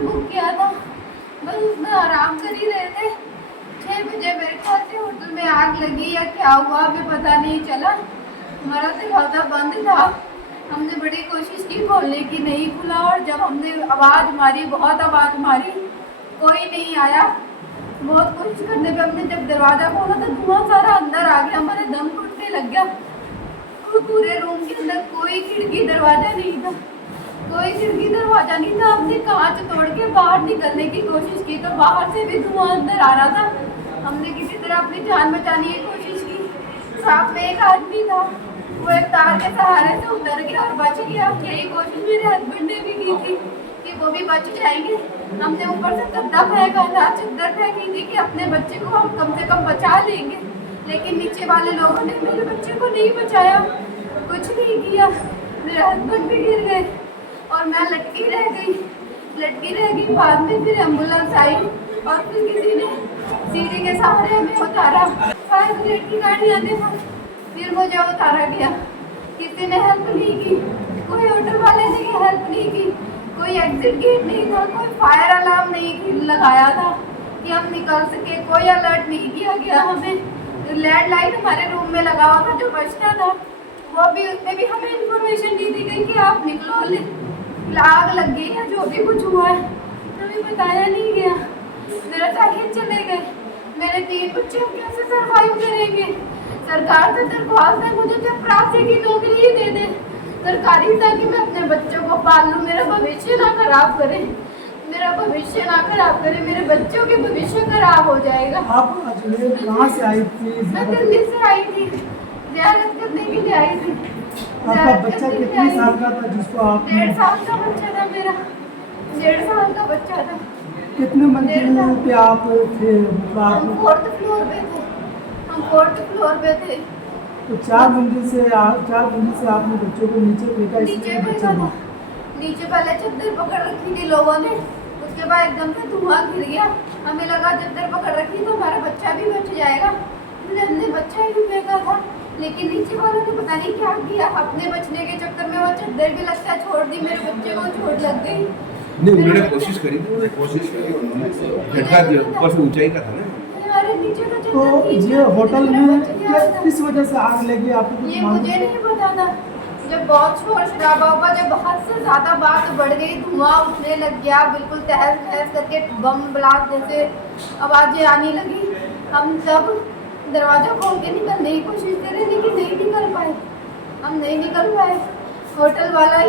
Hotel book किया था, बस उसमें आराम कर ही रहे थे। 6 बजे मेरे ख्याल से होटल में आग लगी या क्या हुआ हमें पता नहीं चला। हमारा दरवाज़ा बंद था, हमने बड़ी कोशिश की खोलने की, नहीं खुला। और जब हमने आवाज़ मारी, बहुत आवाज़ मारी, कोई नहीं आया। बहुत कोशिश करने पे हमने जब दरवाज़ा खोला तो धुआं सारा अंदर आ गया, हमारे दम घुटने लग गया। और पूरे रूम के अंदर कोई खिड़की दरवाज़ा नहीं था, कोई खिड़की दरवाज़ा नहीं था। हमने कांच तोड़ के बाहर निकलने की कोशिश की तो बाहर से भी धुआं अंदर आ रहा था। हमने किसी तरह अपनी जान बचाने की कोशिश की। साथ में एक आदमी था, वो एक तार के सहारे से उतर गया और बच गया। यही कोशिश मेरे हस्बैंड ने भी की थी कि वो भी बच जाएंगे। हमने ऊपर से गद्दा फेंका था, चादर फेंकी थी कि अपने बच्चे को हम कम से कम बचा लेंगे, लेकिन नीचे वाले लोगों ने मेरे बच्चे को नहीं बचाया, कुछ नहीं किया। मेरे हस्बैंड भी गिर गए और मैं लटकी रह गई। बाद में फिर एम्बुलेंस आई और फिर किसी ने सीढ़ी के सहारे हमें उतारा। फायर ब्रिगेड की गाड़ी आने पर फिर मुझे उतारा गया। किसी ने हेल्प नहीं की, कोई होटल वाले ने हेल्प नहीं की, कोई एग्जिट गेट नहीं था, कोई फायर अलार्म नहीं लगाया था कि हम निकल सके, कोई अलर्ट नहीं किया गया हमें। लैंडलाइन हमारे रूम में लगा हुआ था जो बचता था, वो भी उसमें भी हमें इंफॉर्मेशन नहीं दी गई कि आप निकलो, आग लग गई है, जो भी कुछ हुआ है हमें बताया नहीं गया। मेरा ताकि चले गए, मेरे 3 बच्चे हम कैसे सर्वाइव करेंगे। सरकार से दरख्वास्त है मुझे चपरासी की नौकरी ही दे दे सरकारी, ताकि मैं अपने बच्चों को पाल लूँ, मेरा भविष्य ना खराब करे, मेरे बच्चों के भविष्य खराब हो जाएगा। आप अजमेर कहाँ से आई थी? मैं दिल्ली से आई थी, ज़ियारत करने के लिए आई थी। आपका बच्चा कितने साल का था जिसको आप? 1.5 साल का बच्चा था मेरा, 1.5 साल का बच्चा था। कितने मंजिल पे आप थे? हम 4th फ्लोर पे थे। तो 4 मंजिल से आपने बच्चों को नीचे फेंका? नीचे फेंका था, नीचे पहले चद्दर पकड़ रखी थी लोगों ने, उसके बाद एकदम से धुआं गिर गया। हमें लगा चद्दर पकड़ रखी तो हमारा बच्चा भी बच जाएगा, हमने बच्चा ही फेंका था। लेकिन नीचे वालों ने पता नहीं क्या किया, अपने बचने के चक्कर में वो चद्दर भी लगता छोड़ दी, मेरे बच्चे को चोट लग गई। नहीं, उन्होंने कोशिश करी उन्होंने झटका दिया, ऊपर से ऊंचाई का था ना। हमारे नीचे का तो ये होटल में किस वजह से आग लगी आपको? ये मुझे नहीं पता था। जब बहुत शोर शराबा हुआ, जब हद से ज़्यादा बात बढ़ गई, धुआं उठने लग गया, बिल्कुल तहस नहस करके बम ब्लास्ट जैसे आवाज़ें आने लगी। हम सब दरवाज़ा खोल के निकलने की कोशिश करें, लेकिन नहीं निकल पाए, हम नहीं निकल पाए। होटल वाला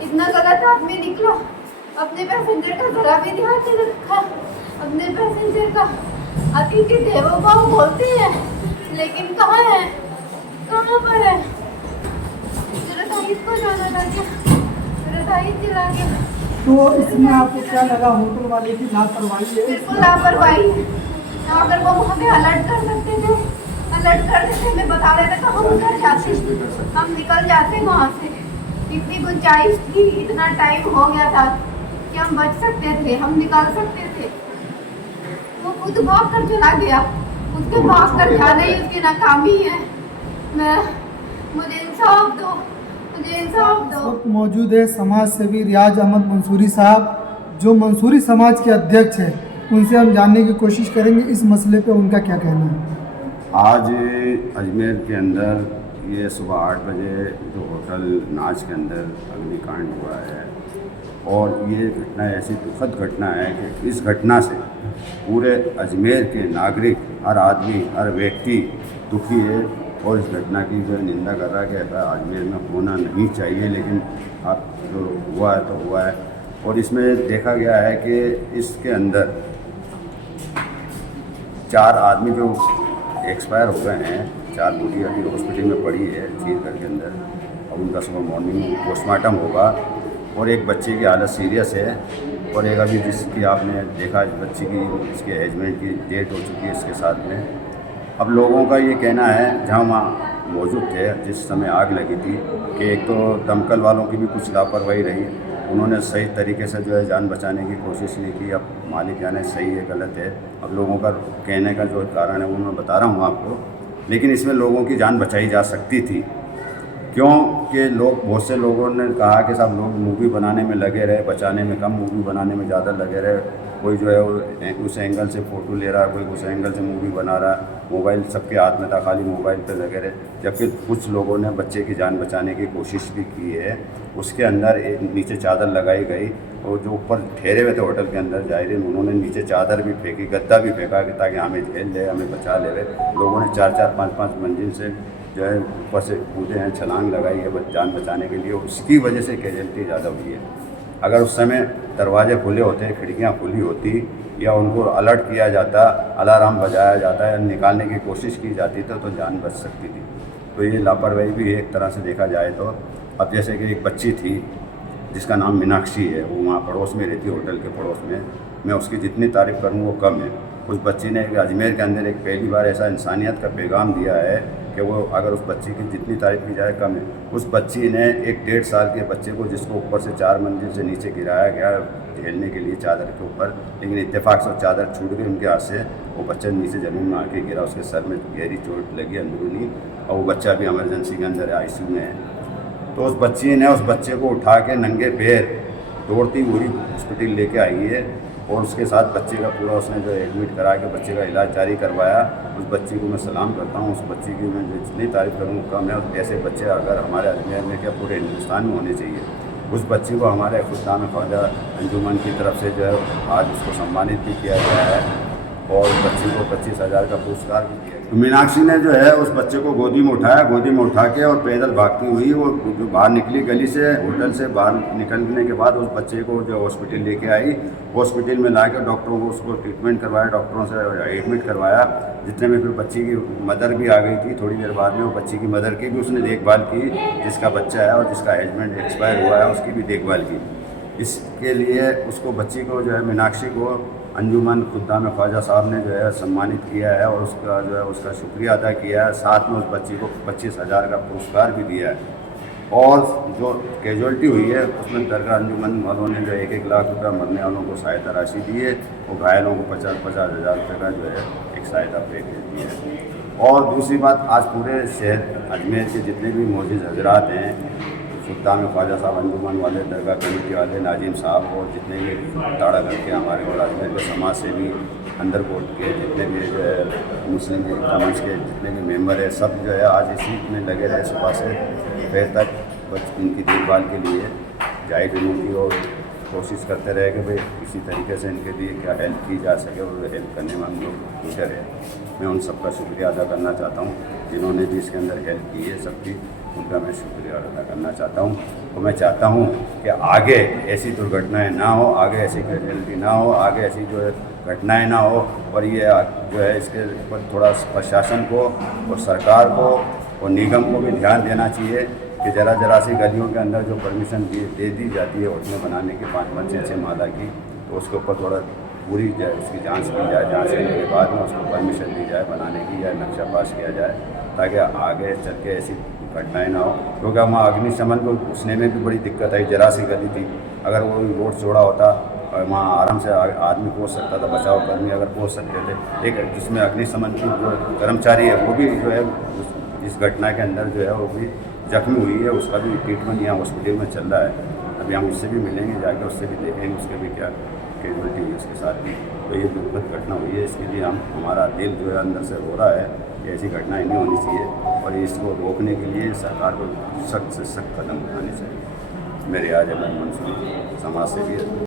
इतना गलत आदमी निकला, अपने पैसेंजर का ज़रा भी ध्यान नहीं रखा। अपने पैसेंजर का अतिथि देवो भव बोलते हैं, लेकिन कहाँ है, कहाँ पर है? मेरा दाहिद को जाना था क्या? मेरा दाहिद चला गया। तो इसमें आपको क्या लगा होटल वाले की लापरवाही है? बिल्कुल लापरवाही। अगर वो हमें अलर्ट कर सकते थे, अलर्ट कर देते, हमें बता देते तो हम उधर जाते, हम निकल जाते वहाँ से। इतनी गुंजाइश थी, इतना टाइम हो गया था कि हम बच सकते थे, हम निकल सकते थे। वो खुद भाग कर चला गया, उसके भाग कर जाना ही उसकी नाकामी है। मुझे इंसाफ दो, मुझे इंसाफ दो। मौजूद है समाज सेवी रियाज अहमद मंसूरी साहब, जो मंसूरी समाज के अध्यक्ष हैं। उनसे हम जानने की कोशिश करेंगे इस मसले पे उनका क्या कहना है। आज अजमेर के अंदर ये सुबह 8 बजे जो होटल नाज के अंदर अग्निकांड हुआ है, और ये घटना ऐसी दुखद घटना है कि इस घटना से पूरे अजमेर के नागरिक, हर आदमी, हर व्यक्ति दुखी है और इस घटना की जो निंदा कर रहा है कि ऐसा अजमेर में होना नहीं चाहिए, लेकिन अब जो हुआ है तो हुआ है। और इसमें देखा गया है कि इसके अंदर 4 आदमी जो एक्सपायर हो गए हैं, 4 बॉडी अभी हॉस्पिटल में पड़ी है चीर कर के अंदर, और उनका सुबह मॉर्निंग में पोस्टमार्टम होगा। और एक बच्चे की हालत सीरियस है, और एक अभी जिसकी आपने देखा बच्चे की, इसके एजमेंट की डेट हो चुकी है इसके साथ में। अब लोगों का ये कहना है, जहाँ वहाँ मौजूद थे जिस समय आग लगी थी, कि एक तो दमकल वालों की भी कुछ लापरवाही रही, उन्होंने सही तरीके से जो है जान बचाने की कोशिश नहीं की। अब मालिक जाने सही है गलत है, अब लोगों का कहने का जो कारण है वो मैं बता रहा हूँ आपको। लेकिन इसमें लोगों की जान बचाई जा सकती थी क्योंकि लोग, बहुत से लोगों ने कहा कि सब लोग मूवी बनाने में लगे रहे, बचाने में कम, मूवी बनाने में ज़्यादा लगे रहे। कोई जो है वो उस एंगल से फ़ोटो ले रहा है, कोई उस एंगल से मूवी बना रहा है, मोबाइल सबके हाथ में था, खाली मोबाइल पे लगे रहे। जबकि कुछ लोगों ने बच्चे की जान बचाने की कोशिश भी की है। उसके अंदर एक नीचे चादर लगाई गई और जो ऊपर ठहरे हुए थे होटल के अंदर जाहिर उन्होंने नीचे चादर भी फेंकी, गद्दा भी फेंका कि ताकि हमें झेल ले, हमें बचा ले। लोगों ने 4-4, 5-5 मंजिल से जो है ऊपर से कूदे हैं, छलांग लगाई है जान बचाने के लिए। उसकी वजह से कैजुअल्टी ज़्यादा हुई है। अगर उस समय दरवाजे खुले होते, खिड़कियां खुली होती, या उनको अलर्ट किया जाता, अलार्म बजाया जाता या निकालने की कोशिश की जाती तो जान बच सकती थी। तो ये लापरवाही भी एक तरह से देखा जाए तो। अब जैसे कि एक बच्ची थी जिसका नाम मीनाक्षी है, वो वहाँ पड़ोस में रहती, होटल के पड़ोस में। मैं उसकी जितनी तारीफ़ करूँ वो कम है। उस बच्ची ने अजमेर के अंदर एक पहली बार ऐसा इंसानियत का पैगाम दिया है कि वो, अगर उस बच्ची की जितनी तारीफ़ की जाए कम है। उस बच्ची ने एक 1.5 साल के बच्चे को, जिसको ऊपर से 4 मंजिल से नीचे गिराया गया झेलने के लिए चादर के ऊपर, लेकिन इत्तेफाक से चादर छूट गई उनके हाथ से, वो बच्चा नीचे ज़मीन में आके गिरा, उसके सर में गहरी चोट लगी अंदरूनी, और वो बच्चा भी इमरजेंसी के अंदर ICU में है। तो उस बच्ची ने उस बच्चे को उठा के नंगे पैर दौड़ती हुई हॉस्पिटल लेके आई है, और उसके साथ बच्चे का पूरा उसने जो एडमिट करा के बच्चे का इलाज जारी करवाया। उस बच्ची को मैं सलाम करता हूँ। उस बच्ची की मैं जितनी तारीफ़ करूँ कम है। ऐसे बच्चे अगर हमारे अजमेर में क्या पूरे हिंदुस्तान में होने चाहिए। उस बच्ची को हमारे खुदाम ख्वाजा अंजुमन की तरफ से जो है आज उसको सम्मानित भी किया गया है, और बच्ची को 25,000 का पुरस्कार भी दिया गया। तो मीनाक्षी ने जो है उस बच्चे को गोदी में उठाया, गोदी में उठा के और पैदल भागती हुई वो जो बाहर निकली गली से, होटल से बाहर निकलने के बाद उस बच्चे को जो हॉस्पिटल लेके आई, हॉस्पिटल में ला के डॉक्टरों को उसको ट्रीटमेंट करवाया, डॉक्टरों से एडमिट करवाया। जितने में फिर बच्ची की मदर भी आ गई थी थोड़ी देर बाद में, वो बच्ची की मदर की भी उसने देखभाल की, जिसका बच्चा है और जिसका हस्बैंड एक्सपायर हुआ है उसकी भी देखभाल की। इसके लिए उसको, बच्ची को जो है मीनाक्षी को अंजुमन खुदाम ख्वाजा साहब ने जो है सम्मानित किया है, और उसका जो है उसका शुक्रिया अदा किया है। साथ में उस बच्ची को 25,000 का पुरस्कार भी दिया है। और जो कैजुअल्टी हुई है उसमें दरगाह अंजुमन वालों ने जो 1-1 लाख रुपया मरने वालों को सहायता राशि दी है, और घायलों को 50,000 रुपये का जो है एक सहायता पैकेज दिया है। और दूसरी बात, आज पूरे शहर अजमेर के जितने भी मौजूद हजरात हैं, खुदाम ख्वाजा साहब अंजुमन वाले, दरगाह कमेटी वाले, नाजिम साहब, और जितने भी ताड़ा घर के हमारे और अजमेर के समाज सेवी, अंदर कोर्ट के जितने भी जो है मुस्लिम कमेटी के जितने भी मेंबर है, सब जो है आज इसी में लगे रहे सुबह से दोपहर तक इनकी देखभाल के लिए जाहिर की, और कोशिश करते रहे कि भाई किसी तरीके से इनके लिए क्या हेल्प की जा सके, और हेल्प करने में हम लोग जुटे रहे। मैं उन सबका शुक्रिया अदा करना चाहता हूँ जिन्होंने भी इसके अंदर हेल्प की है, सबकी उनका मैं शुक्रिया अदा करना चाहता हूँ। और मैं चाहता हूँ कि आगे ऐसी दुर्घटनाएं ना हो, आगे ऐसी कैजुअल्टी ना हो, आगे ऐसी जो है घटनाएं ना हो, और ये जो है इसके ऊपर थोड़ा प्रशासन को और सरकार को और निगम को भी ध्यान देना चाहिए कि ज़रा सी गलियों के अंदर जो परमिशन दे दी जाती है होटलें बनाने की 5-5, 6-6 माला की, तो उसके ऊपर थोड़ा पूरी उसकी जांच की जाए, जांच करने के बाद में उसको परमिशन दी जाए बनाने की, या नक्शा पास किया जाए, ताकि आगे चल के ऐसी घटनाएं ना हो। क्योंकि वहाँ अग्निशमन को घुसने में भी बड़ी दिक्कत आई, जरा सी गली थी, अगर वो रोड चौड़ा होता और वहाँ आराम से आदमी पहुँच सकता था, बचाव कर्मी अगर पहुँच सकते थे। लेकिन जिसमें अग्निशमन की जो कर्मचारी है वो भी जो है इस घटना के अंदर जो है वो भी जख्मी हुई है, उसका भी ट्रीटमेंट यहाँ हॉस्पिटल में चल रहा है। अभी हम उससे भी मिलेंगे, जाकर उससे भी देखेंगे उसके भी क्या कैजुअल्टी हुई उसके साथ भी। तो ये दुखद घटना हुई है, इसके लिए हमारा दिल जो है अंदर से रो रहा है कि ऐसी घटनाएं नहीं होनी चाहिए, और इसको रोकने के लिए सरकार को सख्त से सख्त कदम उठाने चाहिए। मेरे आज मंसूरी समाज सेवी